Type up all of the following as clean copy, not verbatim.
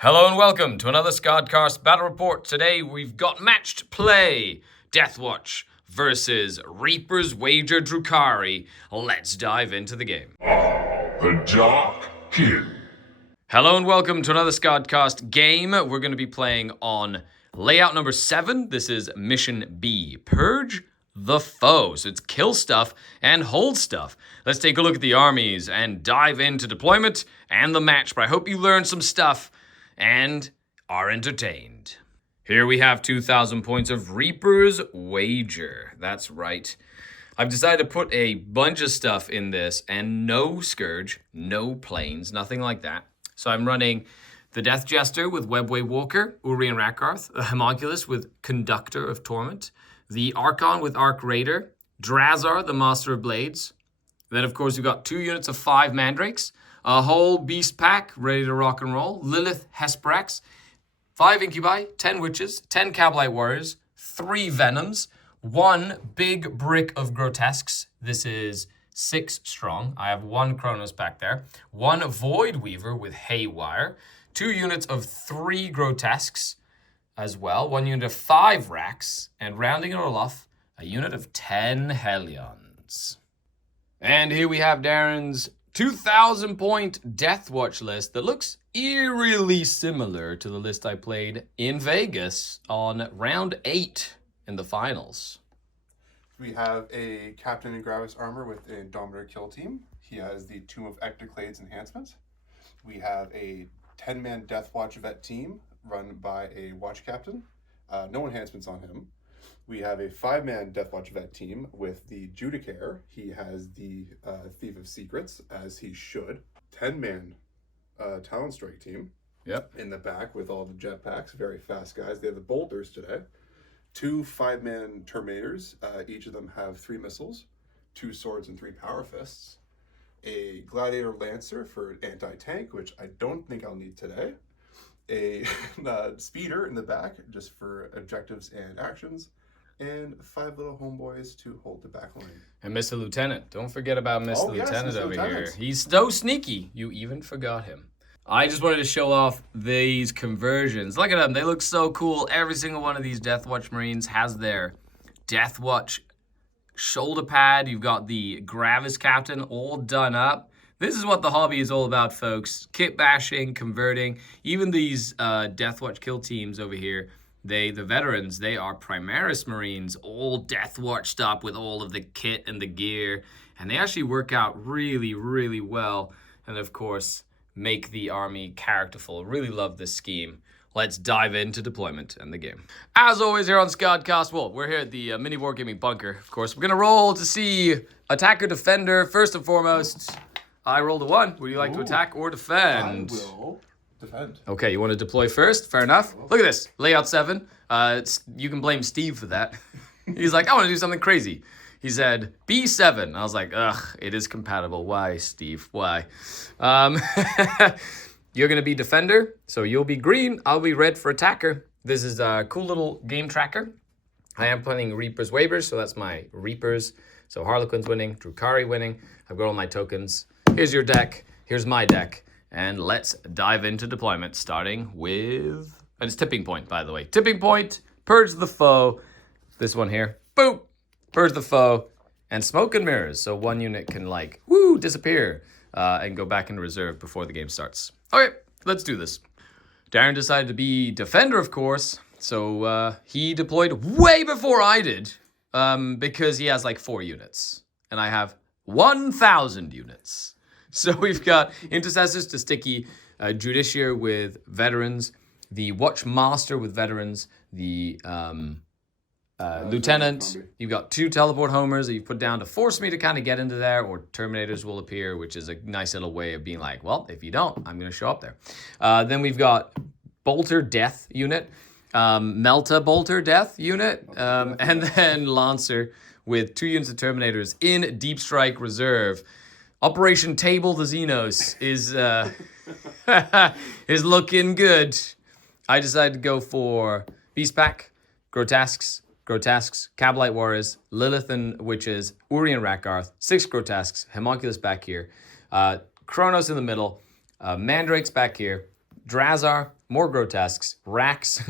Hello and welcome to another Skaredcast battle report. Today we've got matched play. Deathwatch versus Reaper's Wager Drukhari. Let's dive into the game. The Dark King. Hello and welcome to another Skaredcast game. We're going to be playing on layout number 7. This is Mission B. Purge the foe. So it's kill stuff and hold stuff. Let's take a look at the armies and dive into deployment and the match. But I hope you learned some stuff and are entertained. Here we have 2,000 points of Reaper's Wager. That's right. I've decided to put a bunch of stuff in this and no Scourge, no planes, nothing like that. So I'm running the Death Jester with Webway Walker, Uri and Rakarth, the Homunculus with Conductor of Torment, the Archon with Arc Raider, Drazar, the Master of Blades. Then, of course, we've got 2 units of 5 Mandrakes, a whole beast pack ready to rock and roll, Lilith Hesprax, 5 Incubi, 10 Witches, 10 Cabalite Warriors, 3 Venoms, 1 big brick of Grotesques. This is 6 strong. I have 1 Kronos back there, 1 Void Weaver with Haywire, 2 units of 3 Grotesques as well, 1 unit of 5 Racks, and rounding it all off, a unit of 10 Hellions. And here we have Darren's 2,000 point Deathwatch list that looks eerily similar to the list I played in Vegas on round 8 in the finals. We have a Captain in Gravis armor with a Indomitor kill team. He has the Tomb of Ectoclades enhancement. We have a 10-man Deathwatch vet team run by a watch captain. No enhancements on him. We have a 5-man Deathwatch vet team with the Judicaire. He has the Thief of Secrets, as he should. 10-man Talon Strike team. Yep. In the back with all the jetpacks. Very fast guys. They have the Bolters today. 2 5-man Terminators. Each of them have 3 missiles, 2 swords, and 3 power fists. A Gladiator Lancer for anti-tank, which I don't think I'll need today. A Speeder in the back, just for objectives and actions. And 5 little homeboys to hold the back line. And Mr. Lieutenant. Don't forget about Mr. Lieutenant Mr. over Lieutenant. here. He's so sneaky. You even forgot him. I just wanted to show off these conversions. Look at them. They look so cool. Every single one of these Deathwatch Marines has their Deathwatch shoulder pad. You've got the Gravis Captain all done up. This is what the hobby is all about, folks. Kit bashing, converting. Even these Deathwatch kill teams over here, the veterans, they are Primaris Marines, all Deathwatched up with all of the kit and the gear. And they actually work out really, really well. And of course, make the army characterful. Really love this scheme. Let's dive into deployment and the game. As always here on Skaredcast, well, we're here at the mini wargaming bunker. Of course, we're gonna roll to see attacker, defender. First and foremost, I rolled a 1. Would you like to attack or defend? I will defend. Okay, you want to deploy first? Fair enough. Look at this. Layout 7. You can blame Steve for that. He's like, I want to do something crazy. He said, B7. I was like, ugh, it is compatible. Why, Steve? Why? You're going to be defender, so you'll be green. I'll be red for attacker. This is a cool little game tracker. I am playing Reaper's Waivers, so that's my Reapers. So Harlequin's winning, Drukhari winning. I've got all my tokens. Here's your deck. Here's my deck. And let's dive into deployment, starting with... And it's Tipping Point, by the way. Tipping Point, Purge the Foe. This one here. Boop! Purge the Foe. And Smoke and Mirrors. So 1 unit can, like, woo, disappear. And go back into reserve before the game starts. Okay, let's do this. Darren decided to be defender, of course. So he deployed way before I did. Because he has, like, 4 units. And I have 1,000 units. So we've got Intercessors to Sticky, Judiciary with Veterans, the Watchmaster with Veterans, the Lieutenant. You've got 2 Teleport Homers that you've put down to force me to kind of get into there, or Terminators will appear, which is a nice little way of being like, well, if you don't, I'm going to show up there. Then we've got Bolter Death unit, Melta Bolter Death unit, and then Lancer with 2 units of Terminators in Deep Strike Reserve. Operation Table the Xenos is is looking good. I decided to go for Beast Pack, Grotesques, Cabalite Warriors, Lilith and Witches, Uri and Rakarth, 6 Grotesques, Homunculus back here, Kronos in the middle, Mandrakes back here, Drazar, more grotesques, racks,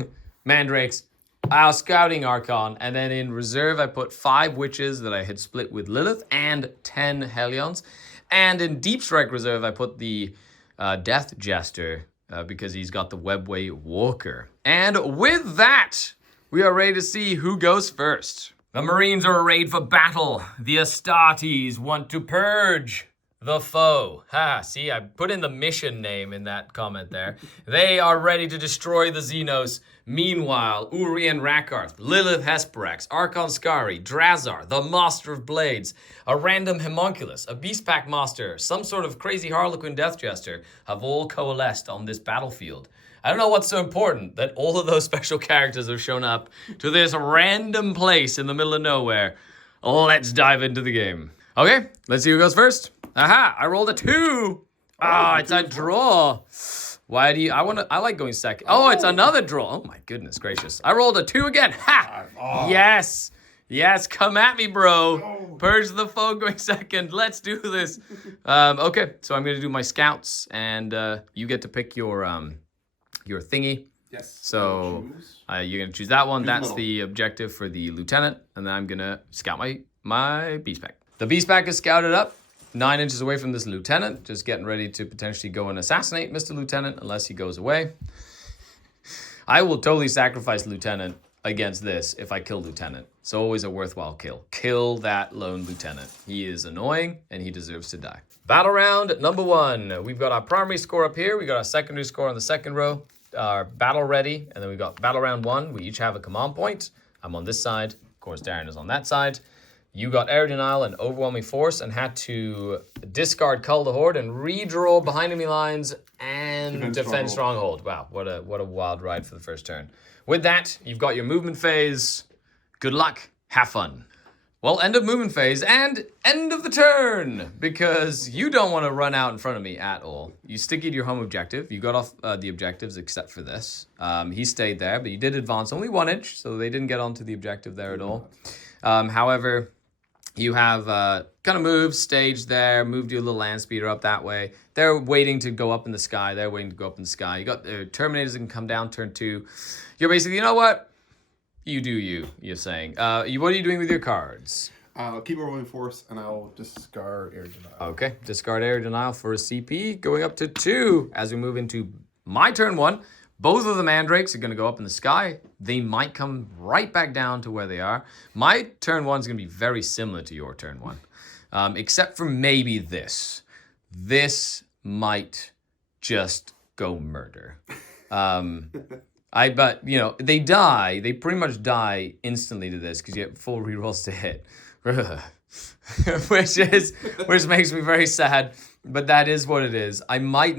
mandrakes, our scouting archon, and then in reserve I put 5 witches that I had split with Lilith and 10 Hellions. And in Deep Strike reserve I put the Death Jester because he's got the Webway Walker. And with that, we are ready to see who goes first. The Marines are arrayed for battle. The Astartes want to purge the foe. Ha, see, I put in the mission name in that comment there. They are ready to destroy the Xenos. Meanwhile, Urien Rakarth, Lilith Hesperex, Archon Skari, Drazar, the Master of Blades, a random Homunculus, a Beastpack Master, some sort of crazy Harlequin Death Jester have all coalesced on this battlefield. I don't know what's so important that all of those special characters have shown up to this random place in the middle of nowhere. Let's dive into the game. Okay, let's see who goes first. Aha, I rolled a 2. It's a draw. Why do you, I like going second. Oh, it's another draw. Oh my goodness gracious. I rolled a 2 again. Ha! Yes. Yes, come at me, bro. Purge the foe going second. Let's do this. Okay, so I'm gonna do my scouts and you get to pick your thingy. Yes. So you're gonna choose that one. That's the objective for the lieutenant, and then I'm gonna scout my beast pack. The beast pack is scouted up 9 inches away from this lieutenant, just getting ready to potentially go and assassinate Mr. Lieutenant unless he goes away. I will totally sacrifice Lieutenant against this if I kill Lieutenant. It's always a worthwhile kill. Kill that lone lieutenant. He is annoying and he deserves to die. Battle round number 1. We've got our primary score up here. We got our secondary score on the second row. Our battle ready, and then we got battle round 1. We each have a command point. I'm on this side. Of course, Darren is on that side. You got air denial and overwhelming force and had to discard Cull the Horde and redraw behind enemy lines and defend stronghold. Wow, what a wild ride for the first turn. With that, you've got your movement phase. Good luck. Have fun. Well, end of movement phase and end of the turn, because you don't want to run out in front of me at all. You stick to your home objective. You got off the objectives except for this. He stayed there, but you did advance only 1 inch, so they didn't get onto the objective there at all. However, you have kind of moved, staged there, moved your little land speeder up that way. They're waiting to go up in the sky. They're waiting to go up in the sky. You got the Terminators that can come down turn 2. You're basically, you know what? You do you're saying. What are you doing with your cards? I'll keep rolling force and I'll discard air denial. Okay, discard air denial for a CP, going up to 2 as we move into my turn 1. Both of the mandrakes are going to go up in the sky. They might come right back down to where they are. My turn 1 is going to be very similar to your turn 1, except for maybe this. This might just go murder. But you know, they die. They pretty much die instantly to this because you get full rerolls to hit, which makes me very sad. But that is what it is. I might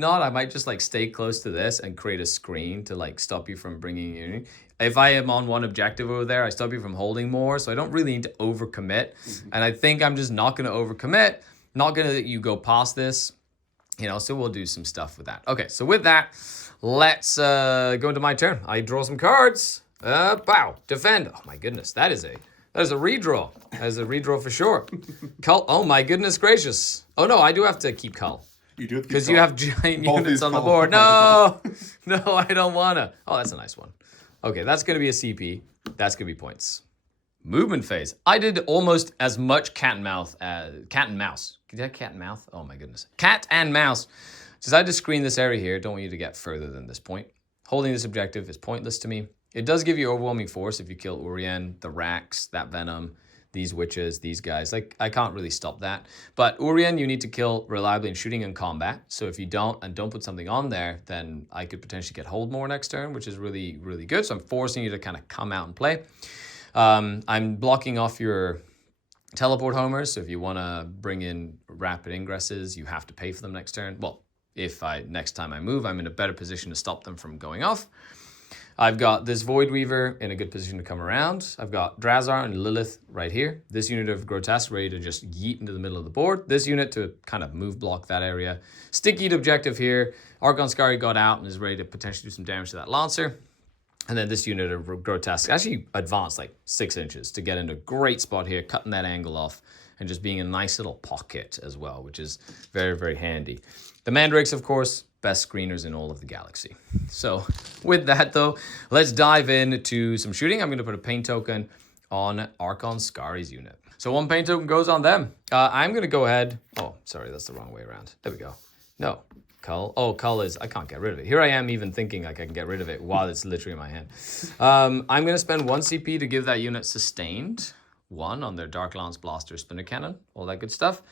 just like stay close to this and create a screen to like stop you from bringing in. If I am on one objective over there, I stop you from holding more. So I don't really need to overcommit. And I think I'm just not going to overcommit. Not going to let you go past this. You know, so we'll do some stuff with that. Okay, so with that, let's go into my turn. I draw some cards. Pow. Defend. Oh my goodness, that is a redraw. That is a redraw for sure. Cull. Oh my goodness gracious. Oh no, I do have to keep Cull. You do have to keep because you have giant units on the board. No, no, I don't wanna. Oh, that's a nice one. Okay, that's gonna be a CP. That's gonna be points. Movement phase. I did almost as much cat and mouse. Did I cat and mouth? Oh my goodness. Cat and mouse. Since I had to screen this area here, don't want you to get further than this point. Holding this objective is pointless to me. It does give you overwhelming force if you kill Urien, the Racks, that Venom, these witches, these guys. Like, I can't really stop that. But Urien, you need to kill reliably in shooting and combat. So if you don't put something on there, then I could potentially get hold more next turn, which is really, really good. So I'm forcing you to kind of come out and play. I'm blocking off your teleport homers. So if you want to bring in rapid ingresses, you have to pay for them next turn. Well, next time I move, I'm in a better position to stop them from going off. I've got this Void Weaver in a good position to come around. I've got Drazar and Lilith right here. This unit of Grotesque ready to just yeet into the middle of the board. This unit to kind of move block that area. Sticky objective here. Archon Skari got out and is ready to potentially do some damage to that Lancer. And then this unit of Grotesque actually advanced like 6 inches to get into a great spot here, cutting that angle off and just being a nice little pocket as well, which is very, very handy. The Mandrakes, of course, best screeners in all of the galaxy. So with that though, let's dive into some shooting. I'm going to put a paint token on Archon Skari's unit. So 1 paint token goes on them. I'm going to go ahead. Oh, sorry, that's the wrong way around. There we go. No, Cull. Oh, Cull is, I can't get rid of it. Here I am even thinking like I can get rid of it while it's literally in my hand. I'm going to spend 1 CP to give that unit sustained. 1 on their Dark Lance Blaster Spinner Cannon, all that good stuff.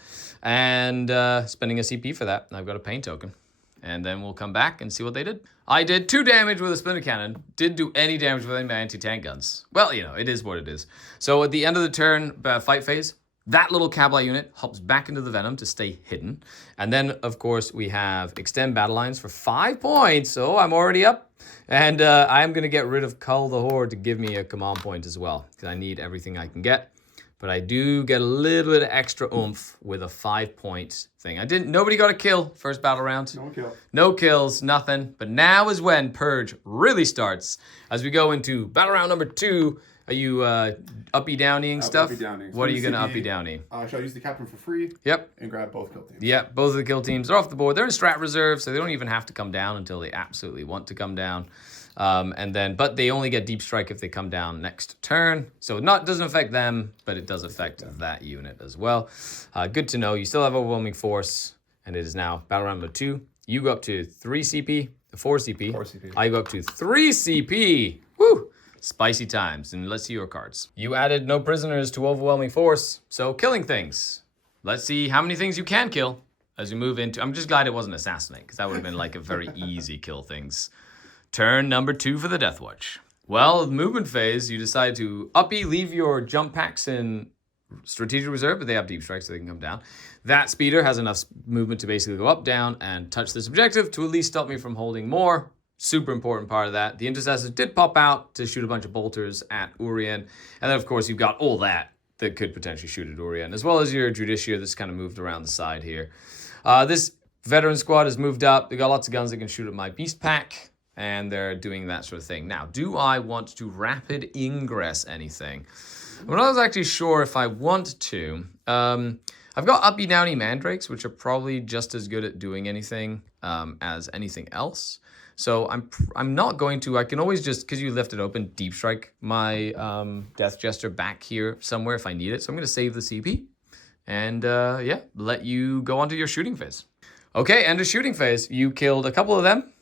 And spending a CP for that. I've got a paint token. And then we'll come back and see what they did. I did 2 damage with a Spinner Cannon. Didn't do any damage with any of my anti-tank guns. Well, you know, it is what it is. So at the end of the turn fight phase, that little Kabla unit hops back into the Venom to stay hidden. And then, of course, we have Extend Battle Lines for 5 points. So I'm already up. And I'm going to get rid of Cull the Horde to give me a command point as well. Because I need everything I can get. But I do get a little bit of extra oomph with a 5-point thing. Nobody got a kill first battle round. No kill. No kills, nothing. But now is when Purge really starts. As we go into battle round number 2, are you uppy downying stuff? Uppy downing. What are you going to uppy downy? Shall I use the captain for free? Yep. And grab both kill teams? Yep, both of the kill teams are off the board. They're in strat reserve, so they don't even have to come down until they absolutely want to come down. But they only get deep strike if they come down next turn. So it doesn't affect them, but it does affect that unit as well. Good to know. You still have overwhelming force, and it is now battle round number 2. You go up to 3 CP, 4 CP. 4 CP. I go up to 3 CP. Woo! Spicy times. And let's see your cards. You added no prisoners to overwhelming force, so killing things. Let's see how many things you can kill as we move into. I'm just glad it wasn't assassinate, because that would have been like a very easy kill things. Turn number 2 for the Deathwatch. Well, movement phase, you decide to leave your jump packs in strategic reserve, but they have deep strike, so they can come down. That speeder has enough movement to basically go up, down, and touch this objective to at least stop me from holding more. Super important part of that. The intercessor did pop out to shoot a bunch of bolters at Urien. And then, of course, you've got all that could potentially shoot at Urien, as well as your Judiciary that's kind of moved around the side here. This veteran squad has moved up. They got lots of guns that can shoot at my beast pack. And they're doing that sort of thing. Now, do I want to rapid ingress anything? I'm not actually sure if I want to. I've got uppy downy mandrakes, which are probably just as good at doing anything as anything else. So I'm not going to. I can always just, because you left it open, deep strike my Death Jester back here somewhere if I need it. So I'm going to save the CP and let you go on to your shooting phase. Okay, end of shooting phase. You killed a couple of them.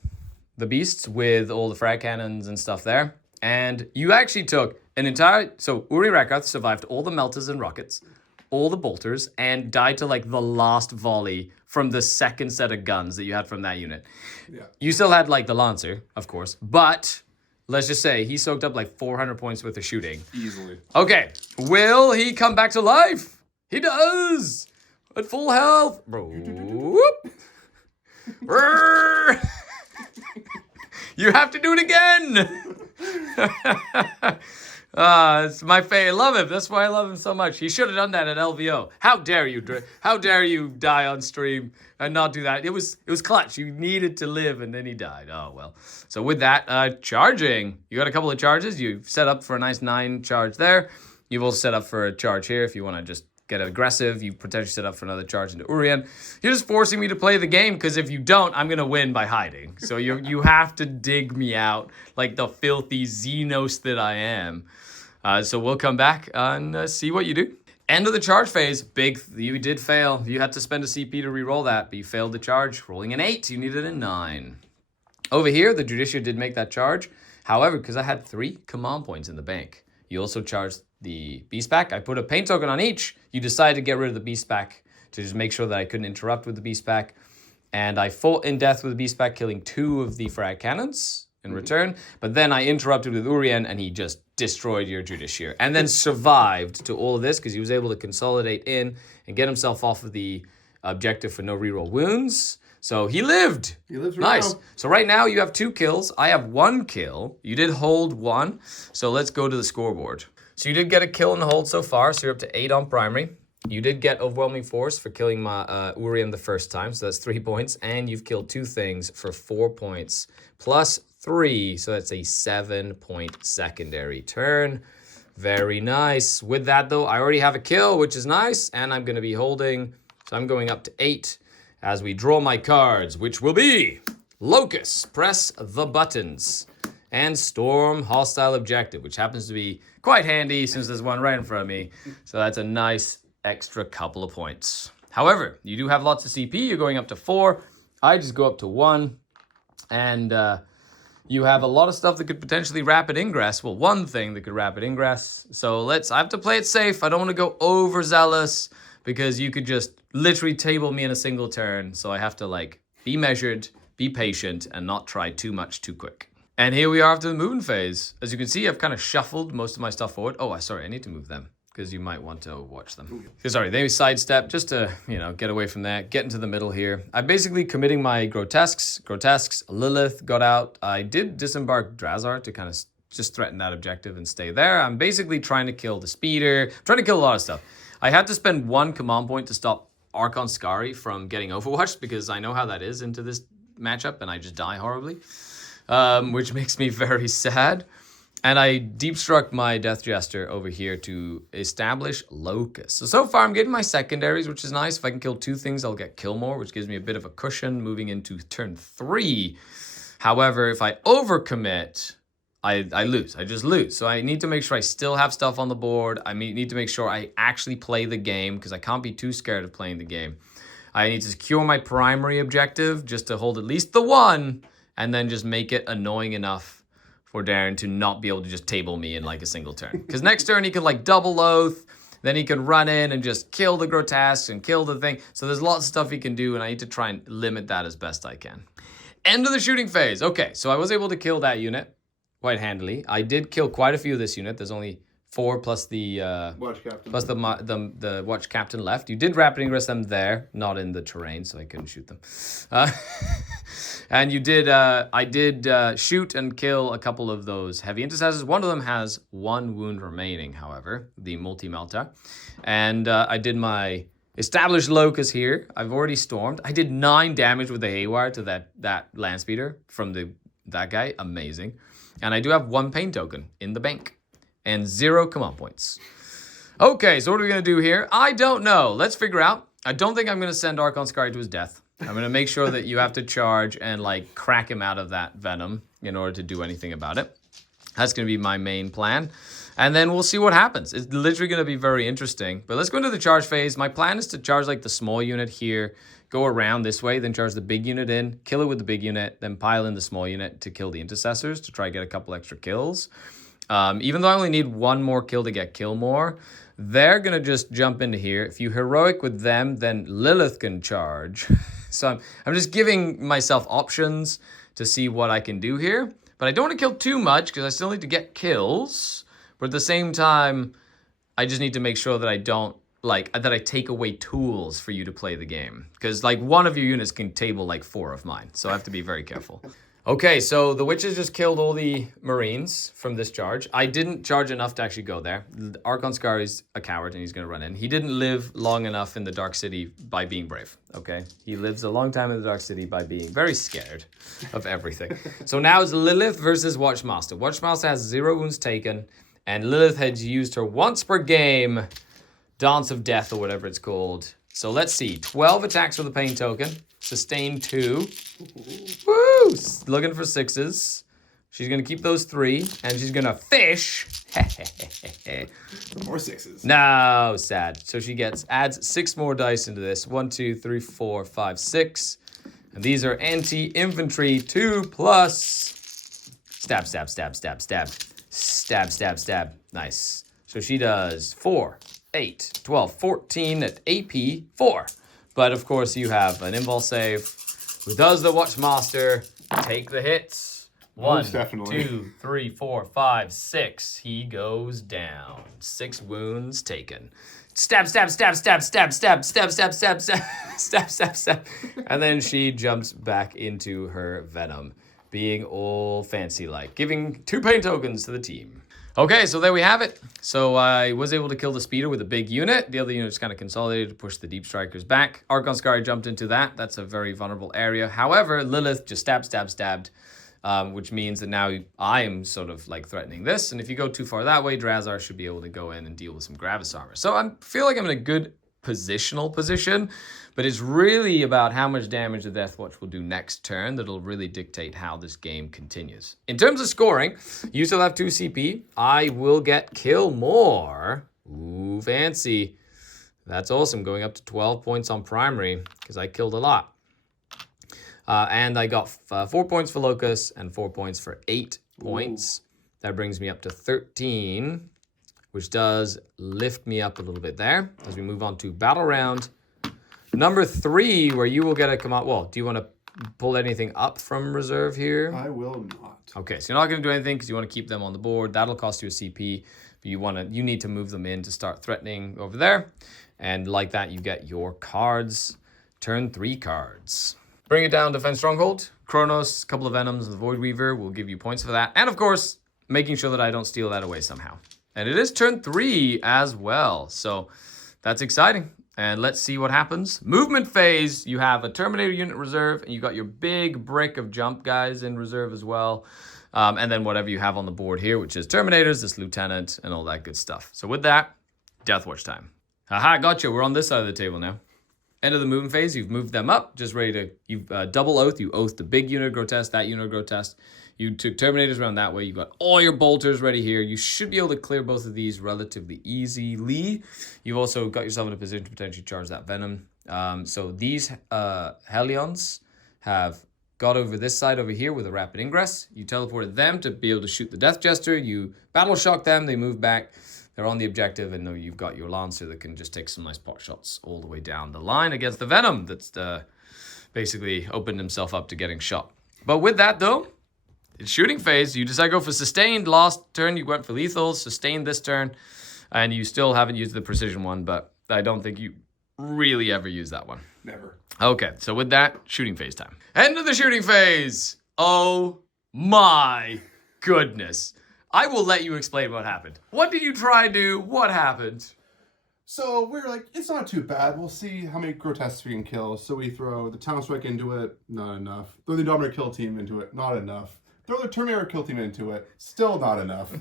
The beasts with all the frag cannons and stuff there. And you actually took an entire... So Uri Rakath survived all the melters and rockets, all the bolters, and died to like the last volley from the second set of guns that you had from that unit. Yeah. You still had like the Lancer, of course, but let's just say he soaked up like 400 points worth of shooting. Easily. Okay, will he come back to life? He does! At full health. Whoop. You have to do it again. It's my favorite. I love him. That's why I love him so much. He should have done that at LVO. How dare you? How dare you die on stream and not do that? It was clutch. You needed to live, and then he died. Oh well. So with that, charging. You got a couple of charges. You set up for a nice 9 charge there. You've also set up for a charge here if you want to just get aggressive. You potentially set up for another charge into Urien. You're just forcing me to play the game, because if you don't, I'm going to win by hiding. So you have to dig me out like the filthy xenos that I am. So we'll come back and see what you do. End of the charge phase. You did fail. You had to spend a CP to re-roll that, but you failed the charge. Rolling an 8. You needed a 9. Over here, the Judiciary did make that charge. However, because I had 3 command points in the bank, you also charged the beast pack. I put a paint token on each. You decided to get rid of the beast pack to just make sure that I couldn't interrupt with the beast pack. And I fought in death with the beast pack, killing 2 of the frag cannons in return. But then I interrupted with Urien, and he just destroyed your Judiciary. And then survived to all of this, because he was able to consolidate in and get himself off of the objective for no reroll wounds. So he lived. He lives right nice. now. So right now you have 2 kills. I have 1 kill. You did hold 1. So let's go to the scoreboard. So you did get a kill in the hold so far. So you're up to 8 on primary. You did get overwhelming force for killing my Urien the first time. So that's 3 points. And you've killed 2 things for 4 points. Plus 3. So that's a 7-point secondary turn. Very nice. With that though, I already have a kill, which is nice. And I'm going to be holding. So I'm going up to 8 as we draw my cards, which will be Locust, press the buttons. And storm hostile objective, which happens to be quite handy since there's one right in front of me. So that's a nice extra couple of points. However, you do have lots of CP. You're going up to 4. I just go up to 1. And you have a lot of stuff that could potentially rapid ingress. Well, one thing that could rapid ingress. So I have to play it safe. I don't want to go overzealous because you could just literally table me in a single turn. So I have to like be measured, be patient, and not try too much too quick. And here we are after the moving phase. As you can see, I've kind of shuffled most of my stuff forward. Oh, sorry, I need to move them because you might want to watch them. Sorry, they sidestep just to, get away from that, get into the middle here. I'm basically committing my grotesques. Lilith got out. I did disembark Drazar to kind of just threaten that objective and stay there. I'm basically trying to kill the speeder, trying to kill a lot of stuff. I had to spend 1 command point to stop Archon Skari from getting overwatched because I know how that is into this matchup and I just die horribly. Which makes me very sad. And I deep struck my Death Jester over here to establish Locust. So far I'm getting my secondaries, which is nice. If I can kill 2 things, I'll get kill more, which gives me a bit of a cushion moving into turn 3. However, if I overcommit, I lose. I just lose. So I need to make sure I still have stuff on the board. I need to make sure I actually play the game because I can't be too scared of playing the game. I need to secure my primary objective just to hold at least the 1. And then just make it annoying enough for Darren to not be able to just table me in like a single turn. Because next turn he can like double oath, then he can run in and just kill the grotesque and kill the thing. So there's lots of stuff he can do and I need to try and limit that as best I can. End of the shooting phase. Okay, so I was able to kill that unit quite handily. I did kill quite a few of this unit. There's only 4 plus the Watch Captain. Plus the Watch Captain left. You did rapid ingress them there, not in the terrain, so I couldn't shoot them. And you did, I did shoot and kill a couple of those heavy intercessors. One of them has 1 wound remaining, however, the multi-melta. And I did my established locus here. I've already stormed. I did 9 damage with the haywire to that land speeder from that guy. Amazing. And I do have 1 pain token in the bank and 0 command points. Okay, so what are we going to do here? I don't know. Let's figure out. I don't think I'm going to send Archon Skari to his death. I'm going to make sure that you have to charge and like crack him out of that venom in order to do anything about it. That's going to be my main plan. And then we'll see what happens. It's literally going to be very interesting. But let's go into the charge phase. My plan is to charge like the small unit here, go around this way, then charge the big unit in, kill it with the big unit, then pile in the small unit to kill the intercessors to try to get a couple extra kills. Even though I only need 1 more kill to get kill more, they're going to just jump into here. If you heroic with them, then Lilith can charge. So I'm just giving myself options to see what I can do here. But I don't want to kill too much because I still need to get kills. But at the same time, I just need to make sure that I don't, that I take away tools for you to play the game. Because, one of your units can table, 4 of mine. So I have to be very careful. Okay, so the witches just killed all the Marines from this charge. I didn't charge enough to actually go there. Archon Skari's a coward and he's going to run in. He didn't live long enough in the Dark City by being brave, okay? He lives a long time in the Dark City by being very scared of everything. So now it's Lilith versus Watchmaster. Watchmaster has 0 wounds taken, and Lilith has used her once per game Dance of Death or whatever it's called. So let's see. 12 attacks with a pain token. Sustain 2. Woo! Looking for 6s. She's going to keep those 3. And she's going to fish. More 6s. No, sad. So she adds 6 more dice into this. 1, 2, 3, 4, 5, 6. And these are anti-infantry 2 plus. Stab, stab, stab, stab, stab. Stab, stab, stab. Nice. So she does 4, 8, 12, 14 at AP 4. But of course you have an invul save. Who does the Watchmaster take the hits? 1, 2, 3, 4, 5, 6. He goes down. 6 wounds taken. Stab, stab, stab, stab, stab, stab, stab, stab, stab, stab, stab, stab, stab. And then she jumps back into her venom, being all fancy-like, giving 2 pain tokens to the team. Okay, so there we have it. So I was able to kill the speeder with a big unit. The other unit's kind of consolidated to push the deep strikers back. Archon Skari jumped into that. That's a very vulnerable area. However, Lilith just stabbed, which means that now I am sort of threatening this. And if you go too far that way, Drazar should be able to go in and deal with some Gravis armor. So I feel like I'm in a good positional position, but it's really about how much damage the Deathwatch will do next turn that'll really dictate how this game continues. In terms of scoring, you still have 2 CP. I will get kill more. Ooh, fancy. That's awesome, going up to 12 points on primary, because I killed a lot. And I got 4 points for Locust and 4 points for 8 points. That brings me up to 13, which does lift me up a little bit there. As we move on to battle round number 3, where you will get a command. Well, do you want to pull anything up from reserve here? I will not. Okay, so you're not going to do anything because you want to keep them on the board. That'll cost you a CP. But you need to move them in to start threatening over there. And like that, you get your cards. Turn 3 cards. Bring it down, Defense Stronghold. Kronos, a couple of Venoms, the Void Weaver will give you points for that. And of course, making sure that I don't steal that away somehow. And it is turn 3 as well. So that's exciting. And let's see what happens. Movement phase, you have a Terminator unit reserve, and you got your big brick of jump guys in reserve as well. And then whatever you have on the board here, which is Terminators, this Lieutenant, and all that good stuff. So with that, Deathwatch time. Haha, gotcha. We're on this side of the table now. End of the movement phase, you've moved them up, just ready to, you've double oath, you oath the big unit grotesque, that unit grotesque. You took Terminators around that way, you got all your bolters ready here. You should be able to clear both of these relatively easily. You've also got yourself in a position to potentially charge that Venom. So these Hellions have got over this side over here with a rapid ingress. You teleported them to be able to shoot the Death Jester. You battle shock them, they move back. They're on the objective, and you've got your Lancer that can just take some nice pot shots all the way down the line against the Venom that's basically opened himself up to getting shot. But with that, though, it's shooting phase. You decide to go for sustained. Last turn, you went for lethal. Sustained this turn, and you still haven't used the precision one, but I don't think you really ever use that one. Never. Okay, so with that, shooting phase time. End of the shooting phase. Oh my goodness. I will let you explain what happened. What did you try to do? What happened? So we're like, it's not too bad. We'll see how many grotesques we can kill. So we throw the Townswreck into it, not enough. Throw the Dominator Kill Team into it, not enough. Throw the Terminator Kill Team into it, still not enough.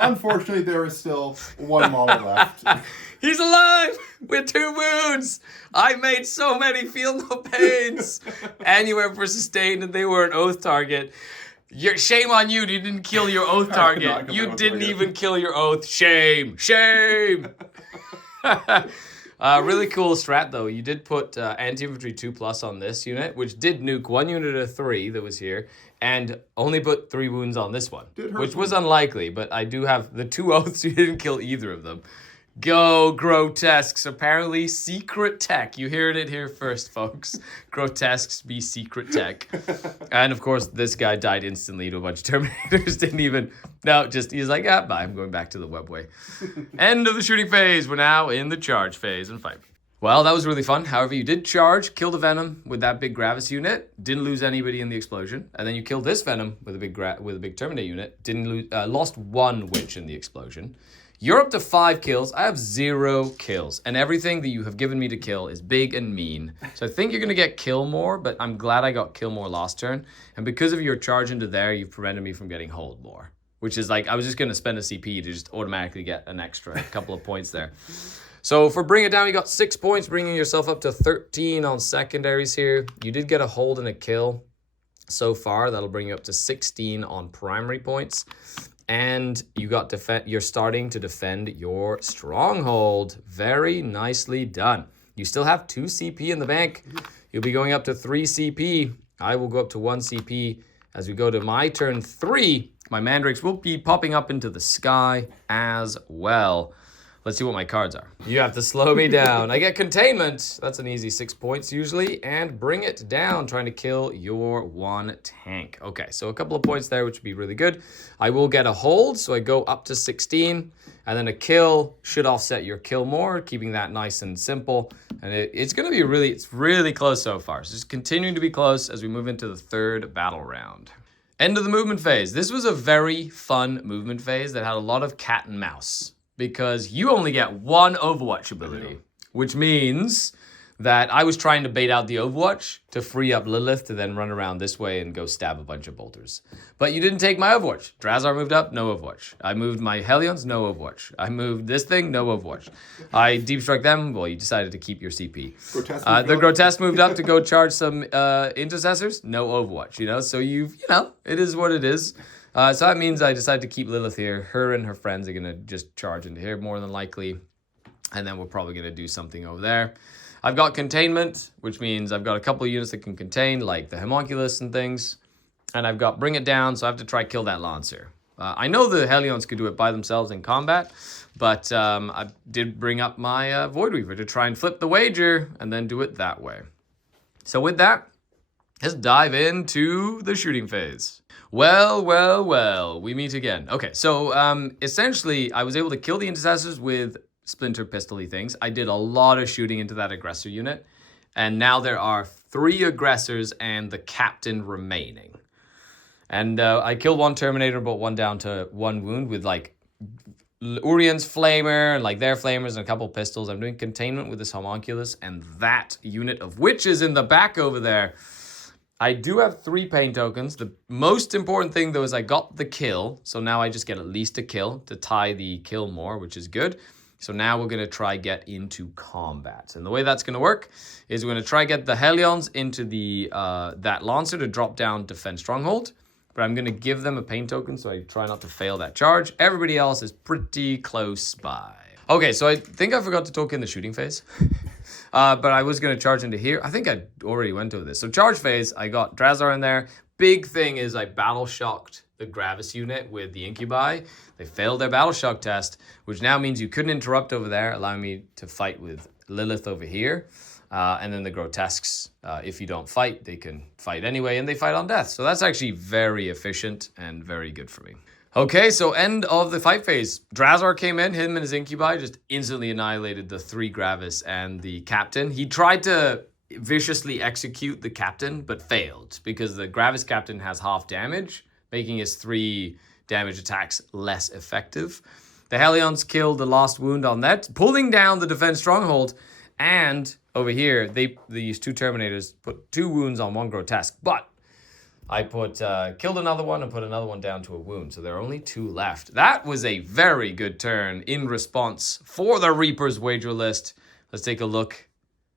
Unfortunately, there is still one model left. He's alive with 2 wounds. I made so many feel no pains. And you went for sustained, and they were an oath target. Shame on you, you didn't kill your oath target. You didn't even kill your oath. Shame. Shame. Really cool strat, though. You did put anti-infantry 2+ on this unit, which did nuke 1 unit of 3 that was here, and only put 3 wounds on this one, which was unlikely, but I do have the 2 oaths. You didn't kill either of them. Go grotesques. Apparently secret tech. You heard it here first, folks. Grotesques be secret tech. And of course, this guy died instantly to a bunch of Terminators. Didn't even, he's like, bye, I'm going back to the webway. End of the shooting phase. We're now in the charge phase and fight. Well, that was really fun. However, you did charge, kill the Venom with that big Gravis unit. Didn't lose anybody in the explosion. And then you killed this Venom with a big Terminator unit. Lost 1 Witch in the explosion. You're up to 5 kills. I have 0 kills. And everything that you have given me to kill is big and mean. So I think you're going to get kill more, but I'm glad I got kill more last turn. And because of your charge into there, you've prevented me from getting hold more. Which is like, I was just going to spend a CP to just automatically get an extra couple of points there. So for Bring It Down, you got 6 points, bringing yourself up to 13 on secondaries here. You did get a hold and a kill so far. That'll bring you up to 16 on primary points. And you got you're starting to defend your stronghold. Very nicely done. You still have 2 CP in the bank. You'll be going up to 3 CP. I will go up to 1 CP. As we go to my turn 3, my mandrakes will be popping up into the sky as well. Let's see what my cards are. You have to slow me down. I get containment. That's an easy 6 points usually. And Bring It Down, trying to kill your 1 tank. Okay, so a couple of points there, which would be really good. I will get a hold, so I go up to 16. And then a kill should offset your kill more, keeping that nice and simple. And it's going to be really close so far. So just continuing to be close as we move into the 3rd battle round. End of the movement phase. This was a very fun movement phase that had a lot of cat and mouse. Because you only get 1 Overwatch ability, which means that I was trying to bait out the Overwatch to free up Lilith to then run around this way and go stab a bunch of bolters. But you didn't take my Overwatch. Drazar moved up, no Overwatch. I moved my Hellions, no Overwatch. I moved this thing, no Overwatch. I deep struck them, well, you decided to keep your CP. The Grotesque moved up to go charge some intercessors, no Overwatch, you know? So it is what it is. So that means I decided to keep Lilith here. Her and her friends are gonna just charge into here more than likely. And then we're probably gonna do something over there. I've got containment, which means I've got a couple of units that can contain, like the homunculus and things. And I've got bring it down, so I have to try kill that Lancer. I know the Hellions could do it by themselves in combat, but I did bring up my Void Weaver to try and flip the wager and then do it that way. So with that, let's dive into the shooting phase. Well, we meet again. Okay, so essentially, I was able to kill the intercessors with splinter pistol-y things. I did a lot of shooting into that aggressor unit, and now there are 3 aggressors and the captain remaining. And I killed 1 Terminator, but 1 down to 1 wound with like Urian's flamer and like their flamers and a couple pistols. I'm doing containment with this homunculus and that unit of witches in the back over there. I do have 3 pain tokens. The most important thing though is I got the kill, so now I just get at least a kill to tie the kill more, which is good. So now we're going to try get into combat. And the way that's going to work is we're going to try get the Hellions into the that Lancer to drop down Defense Stronghold. But I'm going to give them a pain token, so I try not to fail that charge. Everybody else is pretty close by. Okay, so I think I forgot to talk in the shooting phase. But I was going to charge into here. I think I already went over this. So charge phase, I got Drazar in there. Big thing is I battle shocked the Gravis unit with the Incubi. They failed their battle shock test, which now means you couldn't interrupt over there, allowing me to fight with Lilith over here. And then the Grotesques, if you don't fight, they can fight anyway, and they fight on death. So that's actually very efficient and very good for me. Okay, so end of the fight phase. Drazar came in, him and his Incubi just instantly annihilated the 3 Gravis and the Captain. He tried to viciously execute the Captain, but failed, because the Gravis Captain has half damage, making his 3 damage attacks less effective. The Hellions killed the last wound on that, pulling down the Defense Stronghold, and over here, they used 2 Terminators, put 2 wounds on 1 Grotesque, but I killed another one and put another one down to a wound, so there are only 2 left. That was a very good turn in response for the Reaper's wager list. Let's take a look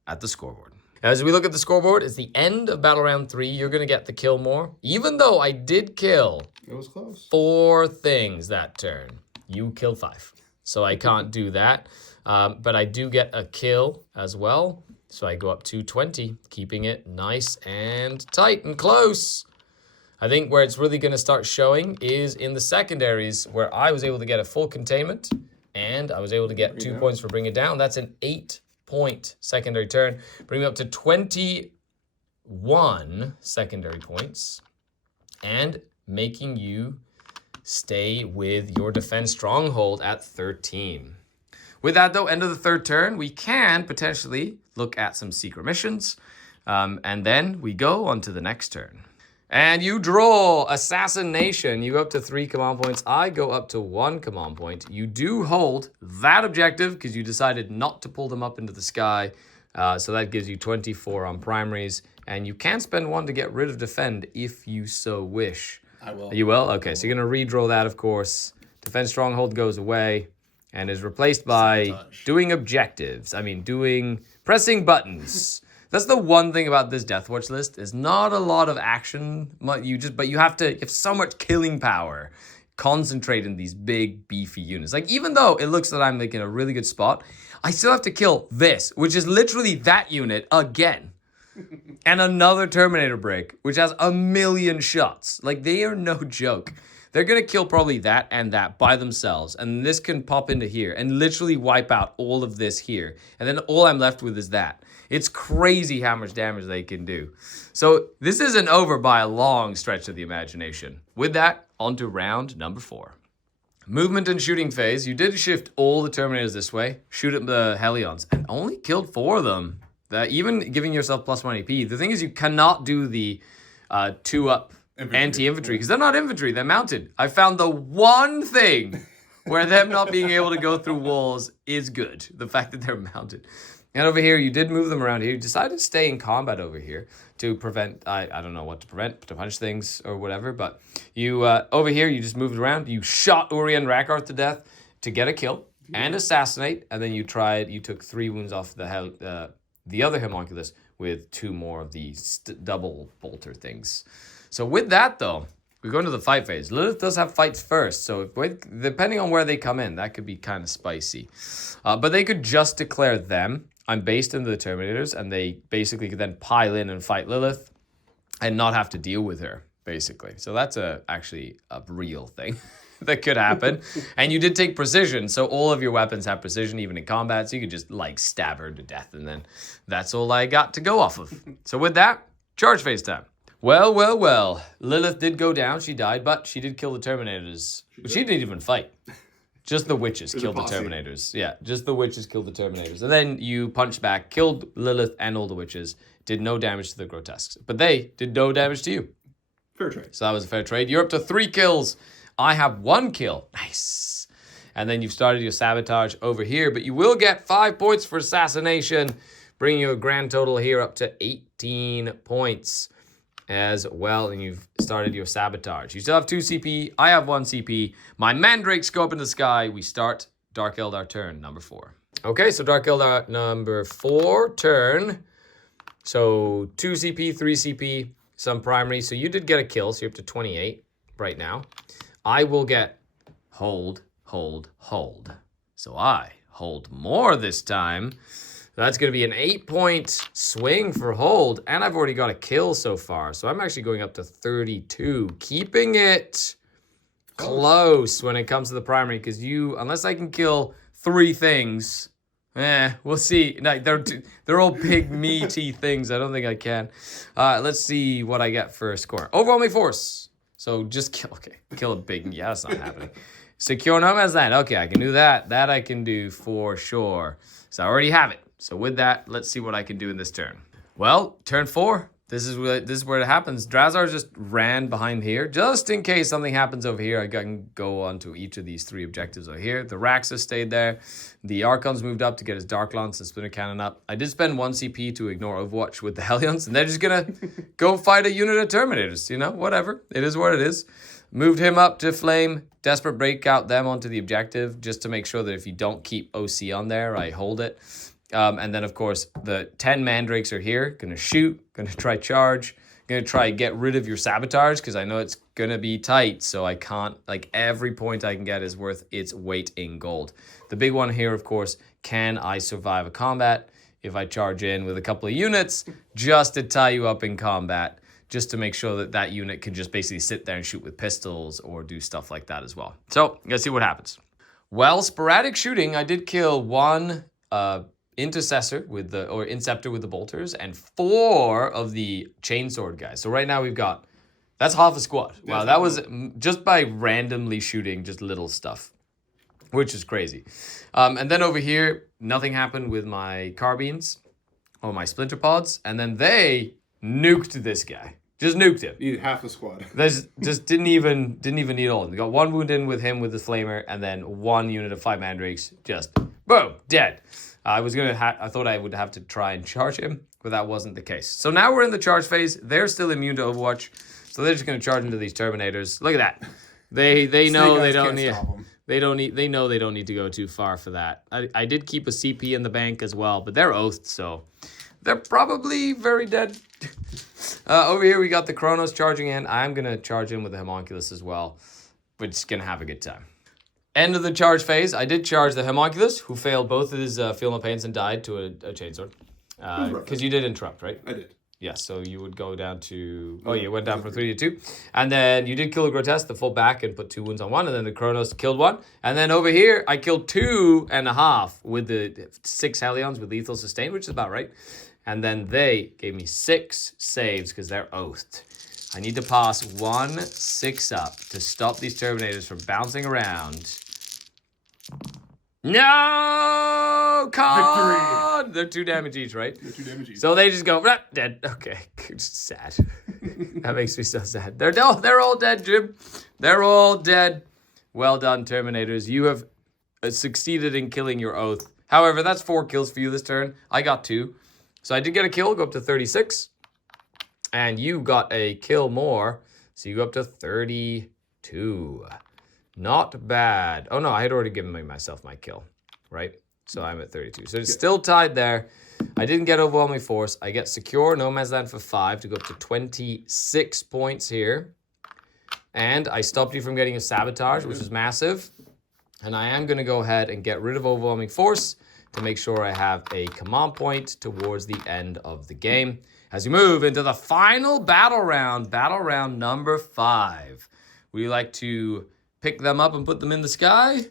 at the scoreboard. As we look at the scoreboard, it's the end of battle round 3. You're going to get the kill more. Even though I did kill it was close. 4 things that turn. You killed 5. So I can't do that. But I do get a kill as well. So I go up to 20, keeping it nice and tight and close. I think where it's really going to start showing is in the secondaries, where I was able to get a full containment and I was able to get 2 points for bring it down. That's an 8-point secondary turn, bring me up to 21 secondary points and making you stay with your defense stronghold at 13. With that though, end of the 3rd turn, we can potentially look at some secret missions, and then we go on to the next turn. And you draw Assassination. You go up to 3 command points. I go up to 1 command point. You do hold that objective because you decided not to pull them up into the sky. So that gives you 24 on primaries. And you can spend 1 to get rid of defend if you so wish. I will. You will? Okay, so you're going to redraw that, of course. Defense stronghold goes away and is replaced by doing objectives. Pressing buttons. That's the one thing about this Deathwatch list. There's not a lot of action. But you have so much killing power. Concentrate in these big, beefy units. Like, even though it looks that I'm like in a really good spot, I still have to kill this, which is literally that unit again. And another Terminator break, which has 1,000,000 shots. Like, they are no joke. They're going to kill probably that and that by themselves. And this can pop into here and literally wipe out all of this here. And then all I'm left with is that. It's crazy how much damage they can do. So this isn't over by a long stretch of the imagination. With that, on to round number 4. Movement and shooting phase. You did shift all the Terminators this way. Shoot at the Hellions. And only killed 4 of them. Even giving yourself +1 AP. The thing is, you cannot do the 2-up anti-infantry, because they're not infantry, they're mounted. I found the one thing where them not being able to go through walls is good. The fact that they're mounted. And over here, you did move them around here. You decided to stay in combat over here to prevent, I don't know what to prevent, to punch things or whatever. But you, over here, you just moved around. You shot Uri and Rakarth to death to get a kill and assassinate. And then you took 3 wounds off the other homunculus with 2 more of these double bolter things. So with that, though, we go into the fight phase. Lilith does have fights first, so depending on where they come in, that could be kind of spicy. But they could just declare them. I'm based in the Terminators, and they basically could then pile in and fight Lilith and not have to deal with her, basically. So that's actually a real thing that could happen. And you did take precision, so all of your weapons have precision, even in combat, so you could just, like, stab her to death, and then that's all I got to go off of. So with that, charge phase time. Well. Lilith did go down. She died, but she did kill the Terminators. She didn't even fight. Just the witches killed the Terminators. Yeah, just the witches killed the Terminators. And then you punched back, killed Lilith and all the witches, did no damage to the grotesques. But they did no damage to you. Fair trade. So that was a fair trade. You're up to 3 kills. I have 1 kill. Nice. And then you've started your sabotage over here, but you will get 5 points for assassination, bringing your grand total here up to 18 points as well, and you've started your sabotage. You still have 2 CP. I have 1 CP. My mandrakes go up in the sky. We start Dark Eldar turn number 4. Okay, so Dark Eldar number 4 turn. So 2 CP, 3 CP, some primary. So you did get a kill, so you're up to 28 right now. I will get hold. So I hold more this time. That's going to be an 8-point swing for hold, and I've already got a kill so far, so I'm actually going up to 32, keeping it close when it comes to the primary, because unless I can kill 3 things, we'll see. No, they're all big, meaty things. I don't think I can. Let's see what I get for a score. Overwhelming force. So just kill a big, yeah, that's not happening. Secure no man's land. Okay, I can do that. That I can do for sure. So I already have it. So with that, let's see what I can do in this turn. Well, turn 4. This is where it happens. Drazar just ran behind here. Just in case something happens over here, I can go onto each of these 3 objectives over here. The Raxus stayed there. The Archons moved up to get his Dark Lance and Splinter Cannon up. I did spend 1 CP to ignore Overwatch with the Hellions, and they're just going to go fight a unit of Terminators. You know, whatever. It is what it is. Moved him up to Flame. Desperate breakout them onto the objective, just to make sure that if you don't keep OC on there, I hold it. And then, of course, the 10 mandrakes are here. Gonna shoot, gonna try charge, gonna try get rid of your sabotage, because I know it's gonna be tight, so I can't, like, every point I can get is worth its weight in gold. The big one here, of course, can I survive a combat if I charge in with a couple of units just to tie you up in combat, just to make sure that that unit can just basically sit there and shoot with pistols or do stuff like that as well. So, let's see what happens. Well, sporadic shooting, I did kill 1 Intercessor with Inceptor with the bolters, and 4 of the chainsword guys. So right now that's half a squad. Wow, that was just by randomly shooting just little stuff, which is crazy. And then over here, nothing happened with my carbines or my splinter pods, and then they nuked this guy. Just nuked him. You need half the squad. Just didn't even need all. They got 1 wound in with him with the flamer, and then 1 unit of 5 mandrakes, just boom, dead. I thought I would have to try and charge him, but that wasn't the case. So now we're in the charge phase. They're still immune to Overwatch, so they're just going to charge into these Terminators. Look at that. They know they don't need to go too far for that. I did keep a CP in the bank as well, but they're oathed, so they're probably very dead. Over here we got the Kronos charging in. I'm going to charge in with the Homunculus as well. We're just going to have a good time. End of the charge phase. I did charge the Homunculus, who failed both of his Feel No Pains and died to a chainsword. Because you did interrupt, right? I did. Yeah, so you would go down to... Oh, you went down from 3 to 2. And then you did kill a Grotesque, the full back, and put 2 wounds on 1. And then the Kronos killed 1. And then over here, I killed 2.5 with the 6 Hellions with lethal sustain, which is about right. And then they gave me 6 saves because they're oathed. I need to pass 1 6 up to stop these Terminators from bouncing around. No! Con! Victory! They're 2 damage each, right? They're 2 damage each. So they just go, dead. Okay, sad. That makes me so sad. They're all dead, Jim. They're all dead. Well done, Terminators. You have succeeded in killing your oath. However, that's 4 kills for you this turn. I got 2. So I did get a kill, go up to 36. And you got a kill more, so you go up to 32. Not bad. Oh no, I had already given myself my kill, right? So I'm at 32. So it's still tied there. I didn't get overwhelming force. I get secure no man's land for 5 to go up to 26 points here. And I stopped you from getting a sabotage, which is massive. And I am going to go ahead and get rid of overwhelming force to make sure I have a command point towards the end of the game. As we move into the final battle round number 5. Would you like to pick them up and put them in the sky?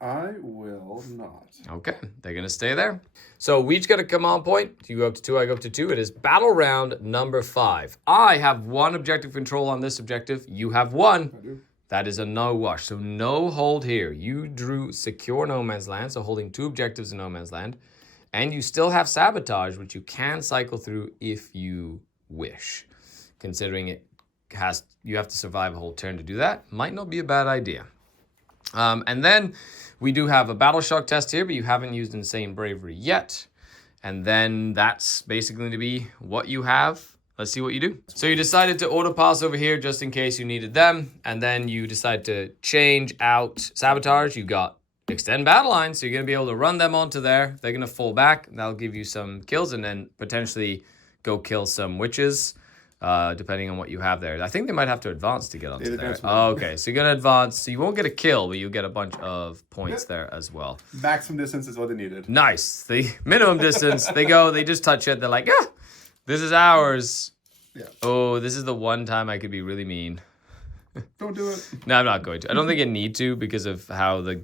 I will not. Okay, they're going to stay there. So we each got a command point. You go up to 2, I go up to 2. It is battle round number 5. I have 1 objective control on this objective. You have 1. I do. That is a no wash. So no hold here. You drew secure no man's land, so holding 2 objectives in no man's land. And you still have sabotage, which you can cycle through if you wish. Considering you have to survive a whole turn to do that, might not be a bad idea. And then we do have a battle shock test here, but you haven't used insane bravery yet. And then that's basically going to be what you have. Let's see what you do. So you decided to auto pass over here just in case you needed them. And then you decide to change out sabotage. You got extend battle line, so you're going to be able to run them onto there. They're going to fall back. That'll give you some kills and then potentially go kill some witches, depending on what you have there. I think they might have to advance to get onto there. Oh, okay, so you're going to advance. So you won't get a kill, but you'll get a bunch of points there as well. Maximum distance is what they needed. Nice. The minimum distance, they just touch it. They're like, ah, this is ours. Yeah. Oh, this is the one time I could be really mean. Don't do it. No, I'm not going to. I don't think I need to because of how the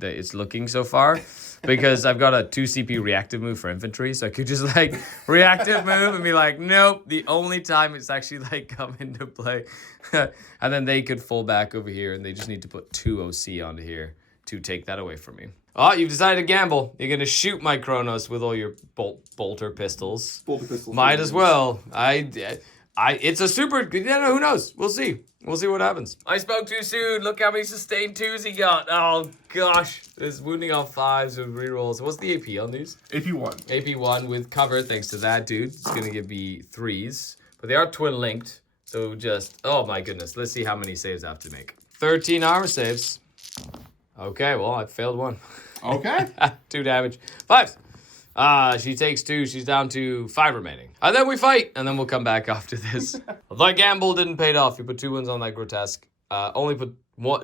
it's looking so far. Because I've got a 2 CP reactive move for infantry, so I could just like reactive move and be like, nope. The only time it's actually like come into play, and then they could fall back over here, and they just need to put 2 OC onto here to take that away from me. Oh, you've decided to gamble. You're gonna shoot my Kronos with all your bolter pistols. Bolter pistols. Might as well. It's a super. Who knows? We'll see. We'll see what happens. I spoke too soon. Look how many sustained 2s he got. Oh, gosh. There's wounding on 5s with rerolls. What's the AP on these? AP1. AP1 with cover, thanks to that, dude. It's going to give me 3s. But they are twin-linked. So just, oh my goodness. Let's see how many saves I have to make. 13 armor saves. Okay, well, I failed 1. Okay. 2 damage. 5s. She takes 2. She's down to 5 remaining. And then we fight, and then we'll come back after this. The gamble didn't pay off. You put 2 wounds on that grotesque. Only put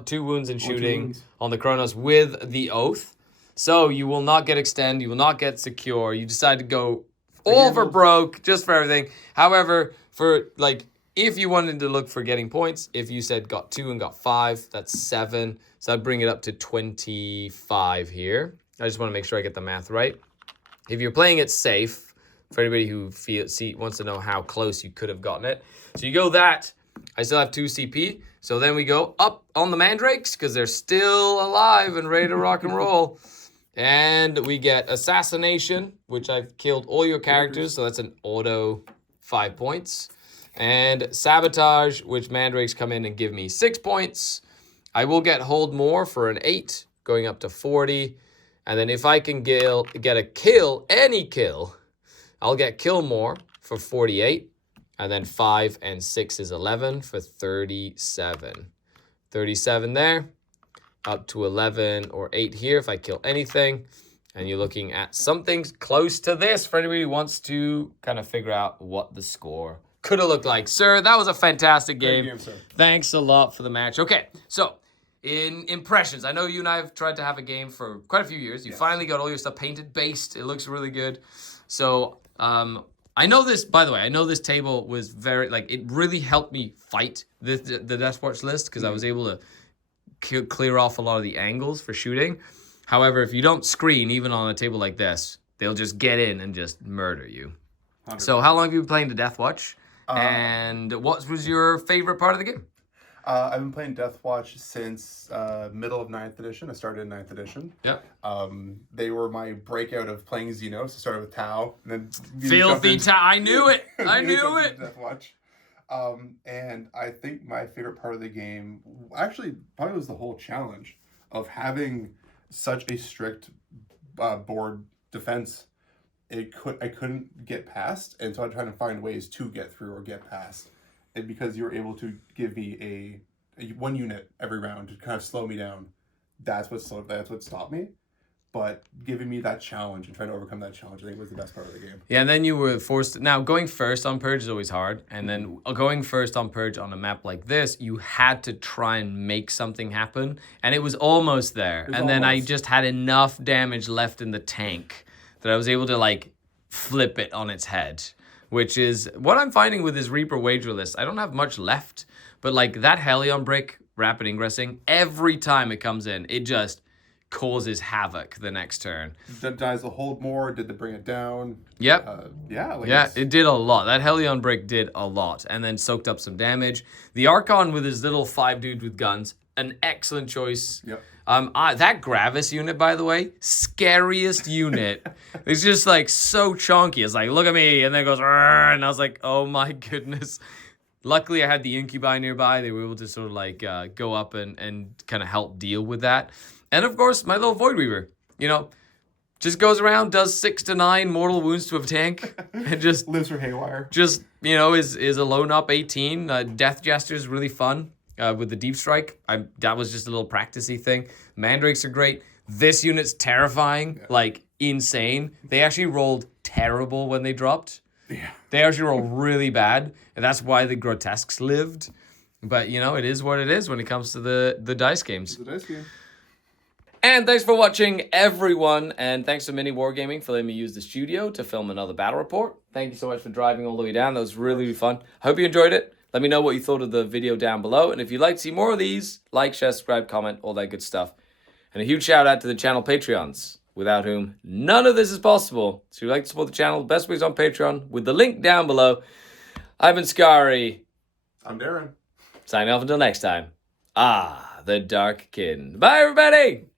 2 wounds in shooting on the Kronos with the oath. So you will not get extend. You will not get secure. You decide to go all for broke, just for everything. However, for like, if you wanted to look for getting points, if you said got 2 and got 5, that's 7. So I'd bring it up to 25 here. I just want to make sure I get the math right. If you're playing it safe, for anybody who wants to know how close you could have gotten it. So you go that. I still have 2 CP. So then we go up on the mandrakes because they're still alive and ready to rock and roll. And we get assassination, which I've killed all your characters. So that's an auto 5 points. And sabotage, which mandrakes come in and give me 6 points. I will get hold more for an 8, going up to 40. And then if I can get a kill, any kill, I'll get kill more for 48. And then 5 and 6 is 11 for 37. 37 there. Up to 11 or 8 here if I kill anything. And you're looking at something close to this for anybody who wants to kind of figure out what the score could have looked like. Sir, that was a fantastic game. Great game, sir. Thanks a lot for the match. Okay, so in impressions, I know you and I have tried to have a game for quite a few years. You finally got all your stuff painted, based. It looks really good. So I know this, by the way, I know this table was very, like, it really helped me fight the Deathwatch list because I was able to clear off a lot of the angles for shooting. However, if you don't screen, even on a table like this, they'll just get in and just murder you. 100%. So how long have you been playing the Deathwatch? And what was your favorite part of the game? I've been playing Deathwatch since middle of 9th edition. I started in 9th edition. Yeah. They were my breakout of playing Xenos. I started with Tau. And then Filthy Tau. I knew it. I knew it. Deathwatch. And I think my favorite part of the game, actually, probably was the whole challenge of having such a strict board defense. I couldn't get past, and so I'm trying to find ways to get through or get past. And because you're able to give me a 1 unit every round to kind of slow me down, that's what stopped me. But giving me that challenge and trying to overcome that challenge, I think was the best part of the game. Yeah, and then you were forced. Now, going first on Purge is always hard. And then going first on Purge on a map like this, you had to try and make something happen. And it was almost there. Then I just had enough damage left in the tank that I was able to, like, flip it on its head. Which is what I'm finding with this Reaper Wager list. I don't have much left. But, like, that Helion brick, rapid ingressing, every time it comes in, it just causes havoc the next turn. Does the hold more? Did they bring it down? Yep. It did a lot. That Helion break did a lot, and then soaked up some damage. The Archon with his little 5 dudes with guns, an excellent choice. Yep. That Gravis unit, by the way, scariest unit. It's just like so chunky. It's like, look at me, and then it goes, and I was like, oh my goodness. Luckily, I had the Incubi nearby. They were able to sort of like go up and kind of help deal with that. And of course, my little Void Weaver, just goes around, does 6 to 9 mortal wounds to a tank, and just lives for haywire. Just, is a lone up 18. Death Jester is really fun with the Deep Strike. That was just a little practicey thing. Mandrakes are great. This unit's terrifying, like insane. They actually rolled terrible when they dropped. Yeah. They actually rolled really bad, and that's why the Grotesques lived. But, it is what it is when it comes to the dice games. The dice game. And thanks for watching, everyone. And thanks to Mini Wargaming for letting me use the studio to film another battle report. Thank you so much for driving all the way down. That was really, really fun. Hope you enjoyed it. Let me know what you thought of the video down below. And if you'd like to see more of these, like, share, subscribe, comment, all that good stuff. And a huge shout out to the channel Patreons, without whom none of this is possible. So if you'd like to support the channel, the best way is on Patreon, with the link down below. I've been Skari. I'm Darren. Signing off until next time. The Dark Kin. Bye, everybody!